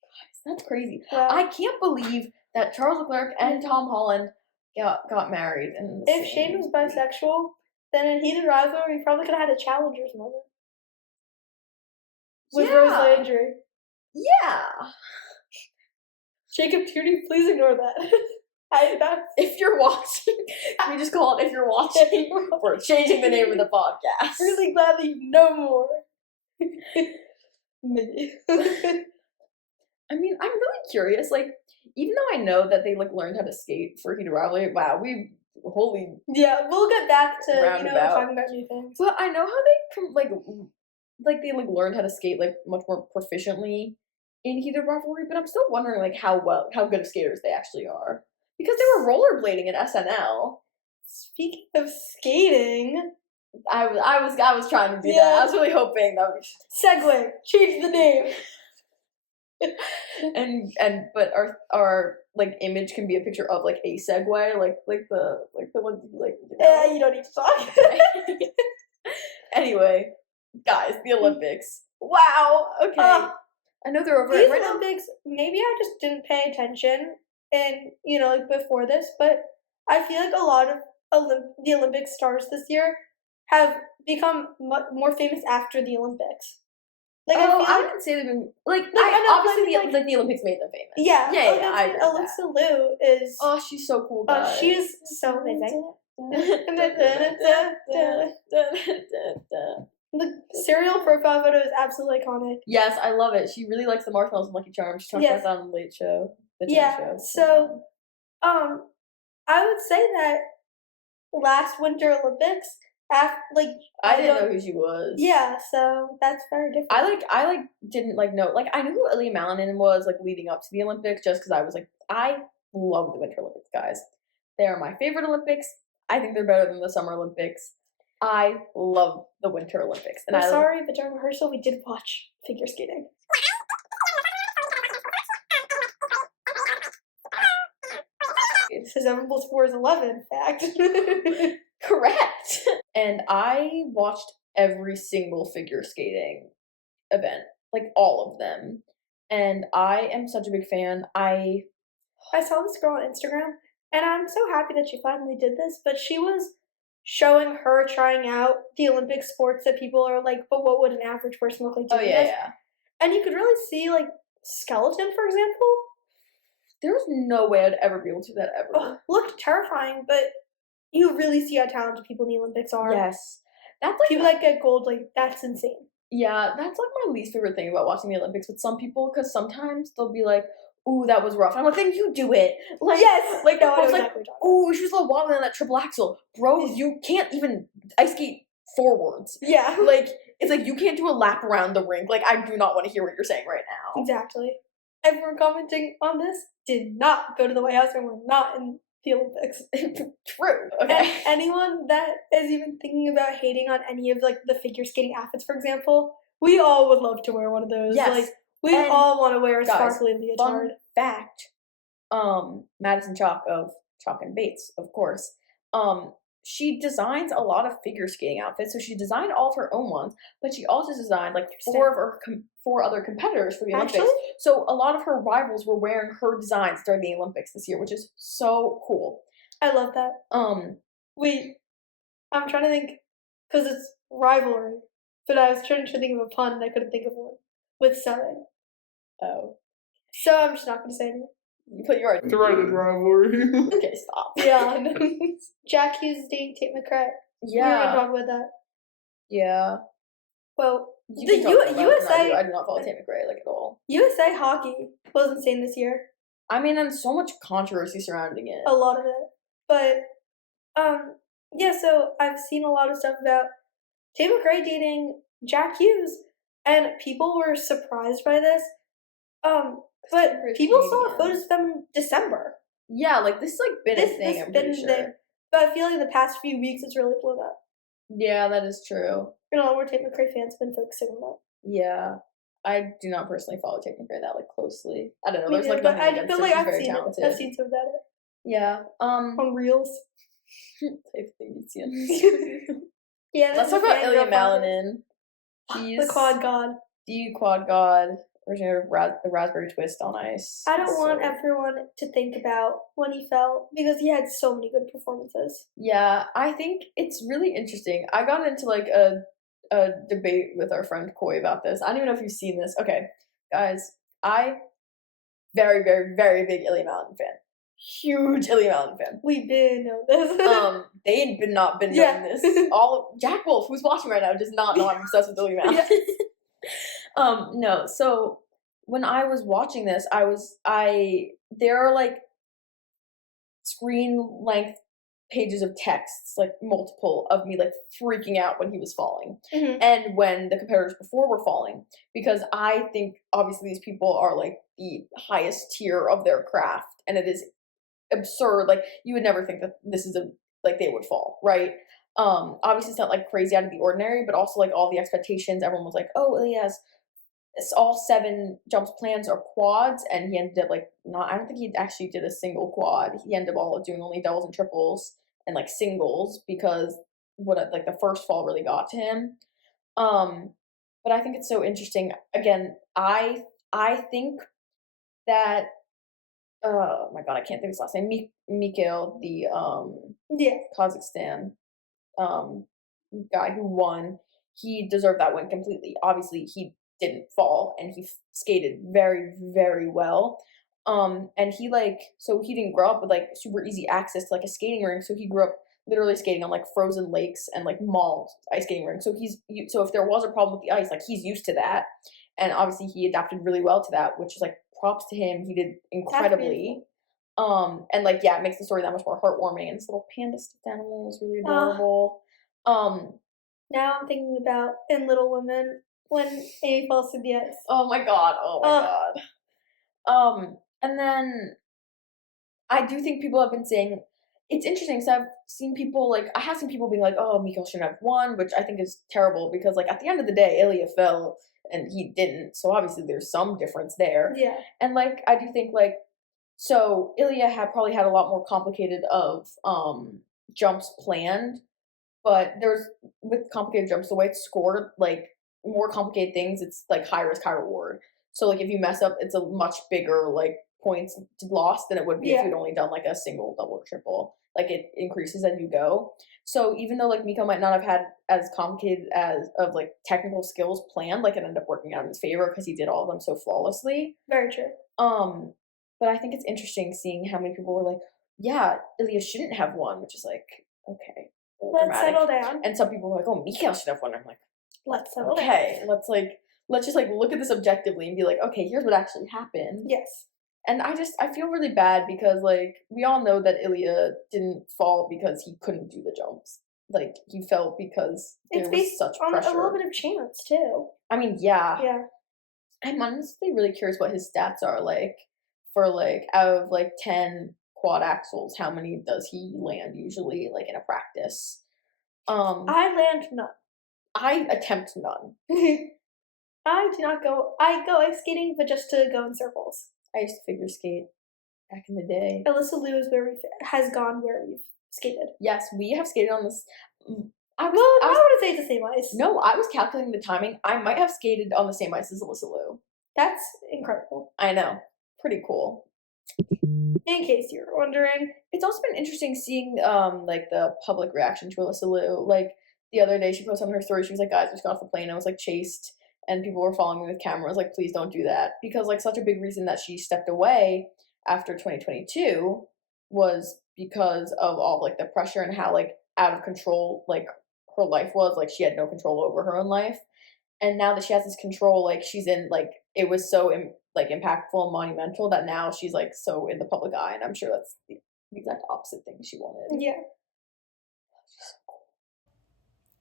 Guys, that's crazy. Well, I can't believe that Charles Leclerc and Tom Holland got married. If Shane was bisexual, then in Heated Rivalry, he probably could have had a challengers moment. With Rose Landry. Yeah. Jacob Tierney, please ignore that. If you're watching, can we just call it If You're Watching? We're changing the name of the podcast. Really glad that you know more. Maybe. I mean, I'm really curious, like, even though I know that they, like, learned how to skate for Heated Rivalry, wow, Yeah, we'll get back to, roundabout. talking about new things. But I know how they learned how to skate, like, much more proficiently in Heated Rivalry, but I'm still wondering, like, how good of skaters they actually are. Because they were rollerblading at SNL. Speaking of skating, I was trying to do that. I was really hoping that would segue. Change the name. But our like image can be a picture of like a Segway, like the ones like. Yeah, you don't need to talk. Anyway, guys, the Olympics. Wow. Okay. I know they're over these right Olympics. Maybe I just didn't pay attention, and like before this, but I feel like a lot of the Olympic stars this year have become more famous after the Olympics. Like, I wouldn't say they've been obviously the Olympics made them famous. Yeah. I get Alyssa Liu is. Oh, she's so cool. Guys. She is so amazing. The cereal profile photo is absolutely iconic. Yes, I love it. She really likes the marshmallows and Lucky Charms. She talked about that on the Late Show. Show. So, I would say that last Winter Olympics, I didn't know who she was. Yeah, so that's very different. I didn't know I knew who Ilya Malinin was leading up to the Olympics just because I was I love the Winter Olympics, guys. They are my favorite Olympics. I think they're better than the Summer Olympics. I love the Winter Olympics. And sorry, but during rehearsal we did watch figure skating. Says Evan Bolt is 11, fact. Correct. And I watched every single figure skating event, all of them. And I am such a big fan. I saw this girl on Instagram, and I'm so happy that she finally did this, but she was showing her trying out the Olympic sports that people are like, but what would an average person look like doing this? Yeah. And you could really see, skeleton, for example. There's no way I'd ever be able to do that ever. Oh, looked terrifying, but you really see how talented people in the Olympics are. Yes. That's people that get gold, that's insane. Yeah, that's like my least favorite thing about watching the Olympics with some people, because sometimes they'll be like, "Ooh, that was rough." And I'm like, "Then you do it." Like, Yes! like No, I I know was like, exactly what you're talking "Ooh, she was a little wobbly on that triple axel, bro. You can't even ice skate forwards. about. Yeah. Like, it's like you can't do a lap around the rink. Like, I do not want to hear what you're saying right now." Exactly. Everyone commenting on this did not go to the White House and were not in the Olympics. True. And Okay. anyone that is even thinking about hating on any of like the figure skating outfits, for example, we all would love to wear one of those. Yes. Like we And all want to wear a guys, sparkly leotard. Fun fact, Madison Chalk of Chalk and Bates, of course, she designs a lot of figure skating outfits. So she designed all of her own ones, but she also designed like four other competitors for the Olympics. Actually? So a lot of her rivals were wearing her designs during the Olympics this year, which is so cool. I love that. Wait, I'm trying to think because it's rivalry, but I was trying to think of a pun and I couldn't think of one with sewing. Oh, So I'm just not going to say anything. but you're The right is rivalry. okay. Stop. Yeah, I know. Jack Hughes is dating Tate McRae. We were going to Yeah. talk about that. Yeah. Well, You the can talk about that, USA I do not follow Tate McRae like at all. USA hockey was insane this year. I mean, and so much controversy surrounding it. A lot of it. But yeah, so I've seen a lot of stuff about Tate McRae dating Jack Hughes, and people were surprised by this. But McRae's people saw Canadian. photos of them in December. Yeah, like this like been a thing. I'm pretty sure. But I feel like in the past few weeks it's really blown up. Yeah, that is true. And a lot more Tate McRae fans have been focusing on that. Yeah, I do not personally follow Tate McRae that like closely. I don't know. Me There's like neither, nothing but against but her. like She's I've very seen talented. it. I've seen some of that Yeah. on Reels. Type thing you'd see on Yeah, Let's talk about Ilya Malinin. He's the quad god. the quad god, originator of the raspberry twist on ice. I don't want So- everyone to think about when he fell because he had so many good performances. Yeah, I think it's really interesting. I got into like a debate with our friend Coy about this. I don't even know if you've seen this. Okay, guys, I very, very, very big Ilya Malinin fan. Huge Ilya Malinin fan. We did know this. They had not been Yeah. knowing this. Jack Wolfe, who's watching right now, does not know I'm obsessed with Ilya Malinin. Yeah. No. So when I was watching this, there are like screen length pages of texts, like multiple of me like freaking out when he was falling, Mhm. and when the competitors before were falling, because I think obviously these people are like the highest tier of their craft, and it is absurd. Like you would never think that this is like they would fall, right? Obviously it's not like crazy out of the ordinary, but also like all the expectations. Everyone was like, "Oh, Ilya has all 7 jumps plans are quads," and he ended up like not. I don't think he actually did a single quad. He ended up all doing only doubles and triples and like singles because like the first fall really got to him. But I think it's so interesting. Again, I think that oh my god, I can't think of his last name. Mikhail, the Yeah. Kazakhstan guy who won, he deserved that win completely. Obviously, he didn't fall and he skated very, very well. And he so he didn't grow up with like super easy access to like a skating rink. So he grew up literally skating on like frozen lakes and like malls ice skating rinks. So so if there was a problem with the ice, like he's used to that. And obviously he adapted really well to that, which is like props to him. He did incredibly. And like yeah, it makes the story that much more heartwarming. And this little panda stuffed animal is really adorable. Now I'm thinking about in Little Women when Amy falls through the ice. Oh my god. And then I do think people have been saying it's interesting because I have seen people being like, "Oh, Mikhail shouldn't have won," which I think is terrible because like at the end of the day, Ilya fell and he didn't, so obviously there's some difference there. Yeah. And like I do think like so Ilya probably had a lot more complicated of jumps planned, but with complicated jumps, the way it's scored, like more complicated things, it's like high risk, high reward. So like if you mess up, it's a much bigger like points lost than it would be if you'd only done like a single, double, or triple. Like it increases as you go. So even though like Miko might not have had as complicated of like technical skills planned, like it ended up working out in his favor because he did all of them so flawlessly. Very true. But I think it's interesting seeing how many people were like, "Yeah, Ilya shouldn't have won," which is like, okay, Let's settle down. And some people were like, "Oh, Mikhail should have won." I'm like, Let's settle down. Okay, let's just like look at this objectively and be like, okay, here's what actually happened. Yes. And I feel really bad because like we all know that Ilya didn't fall because he couldn't do the jumps. Like he fell because there It's was based such on pressure. a little bit of chance too. I mean, yeah. Yeah. I'm honestly really curious what his stats are like for like out of like 10 quad axles, how many does he land usually like in a practice? I land none. I attempt none. I do not go. I go ice skating, but just to go in circles. I used to figure skate back in the day. Alyssa Liu is has gone where we've skated. Yes, we have skated on this. I wouldn't say it's the same ice. No, I was calculating the timing. I might have skated on the same ice as Alyssa Liu. That's incredible. I know. Pretty cool. In case you were wondering. It's also been interesting seeing like the public reaction to Alyssa Liu. Like the other day she posted on her story, she was like, guys, we just got off the plane, I was like chased and people were following me with cameras, like please don't do that. Because like such a big reason that she stepped away after 2022 was because of all like the pressure and how like out of control like her life was. Like she had no control over her own life. And now that she has this control, like she's in like it was so impactful and monumental that now she's like so in the public eye, and I'm sure that's the exact opposite thing she wanted. Yeah.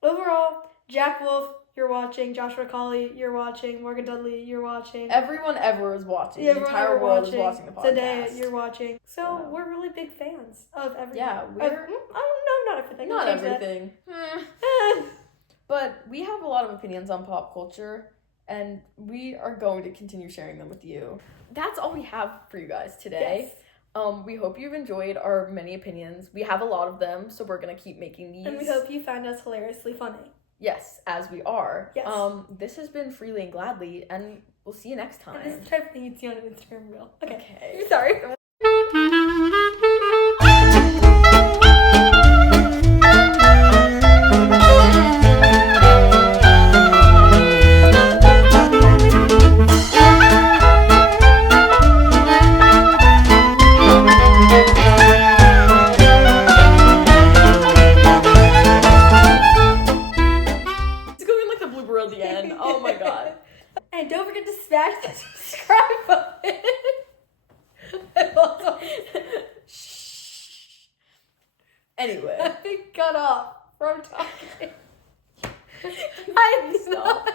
Overall, Jack Wolfe, you're watching. Joshua Colley, you're watching. Morgan Dudley, you're watching. Everyone ever is watching. Yeah, the entire world is watching the podcast. Today, you're watching. So we're really big fans of everything. Yeah, I don't know, not everything. Not everything. But we have a lot of opinions on pop culture, and we are going to continue sharing them with you. That's all we have for you guys today. Yes. We hope you've enjoyed our many opinions. We have a lot of them, so we're gonna keep making these. And we hope you found us hilariously funny. Yes, as we are. Yes. This has been Freely and Gladly, and we'll see you next time. And this is the type of thing you'd see on an Instagram reel. Okay. Sorry. Oh my god. And don't forget to smash the subscribe button. Anyway. I got off from talking. I Stop.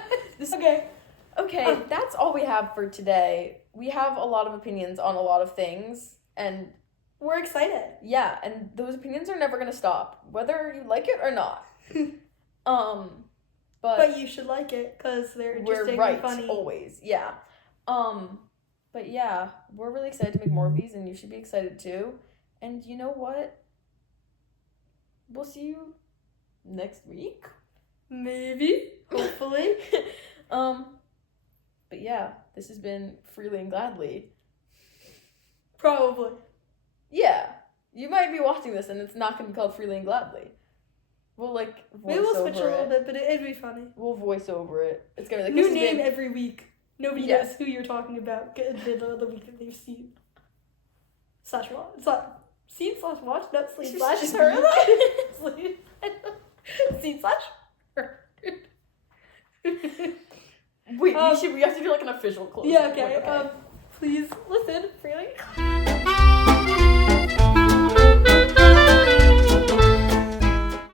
Okay, that's all we have for today. We have a lot of opinions on a lot of things, and we're excited. Yeah, and those opinions are never gonna stop, whether you like it or not. But you should like it because they're interesting and funny. Always, yeah. But yeah, we're really excited to make more of these, and you should be excited too. And you know what? We'll see you next week. Maybe, hopefully. But yeah, this has been Freely and Gladly. Probably. Yeah, you might be watching this, and it's not gonna be called Freely and Gladly. We'll like voice maybe we'll over switch a little bit, but it'd be funny. We'll voice over it. It's gonna be like new name every week. Nobody Yes. knows who you're talking about. The week that they've seen. /watch. /watch. Not sleep / her. Sleep. Scene / her. Wait, we have to do like an official close. Yeah. Okay. Please listen freely.